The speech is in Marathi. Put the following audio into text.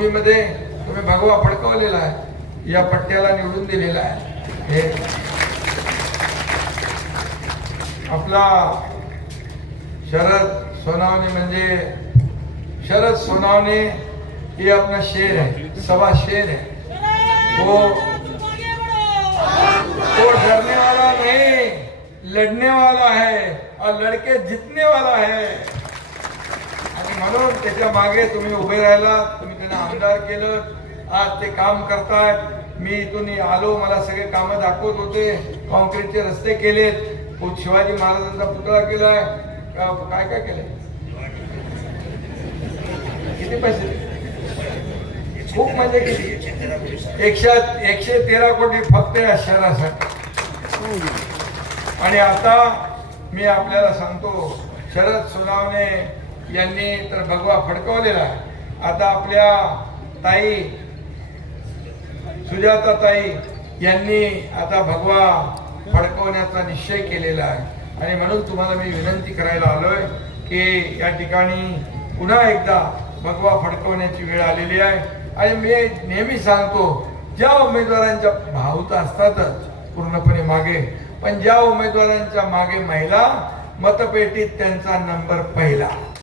भूमीमध्ये तुम्ही भगवा फडकवलेला आहे, या पट्ट्याला निवडून दिलेला आहे। हे आपला शरद सोनावणे म्हणजे शरद सोनावणे ये अपना शेर है, सवा शेर है। वो डरने वाला नहीं, लड़ने वाला है और लड़के जितने वाला है। आणि म्हणून त्याच्या मागे तुम्ही उभे राहिला, तुम्ही त्यांना आमदार केलं, आज ते काम करताय। मी इथून आलो, मला सगळे कामं दाखवत होते, कॉन्क्रीटचे रस्ते केलेत, शिवाजी महाराजांचा पुतळा केलाय, काय काय केलंय, किती पैसे, खूप म्हणजे किती, 113 कोटी फक्त या शहरासाठी। आणि आता मी आपल्याला सांगतो, शरद सोनावणे यांनी तर भगवा फडकवलेला, आता आपल्या ताई सुजाता ताई यांनी आता भगवा फडकवण्याचा निश्चय केलेला आहे। आणि म्हणून तुम्हाला मी विनंती करायला आलोय की या ठिकाणी पुन्हा एकदा भगवा फडकवण्याची वेळ आलेली आहे। आणि मी नेहमी सांगतो, ज्या उमेदवारांच्या भावता असतातच पूर्णपणे मागे, पण ज्या उमेदवारांच्या मागे महिला, मतपेटीत त्यांचा नंबर पहिला।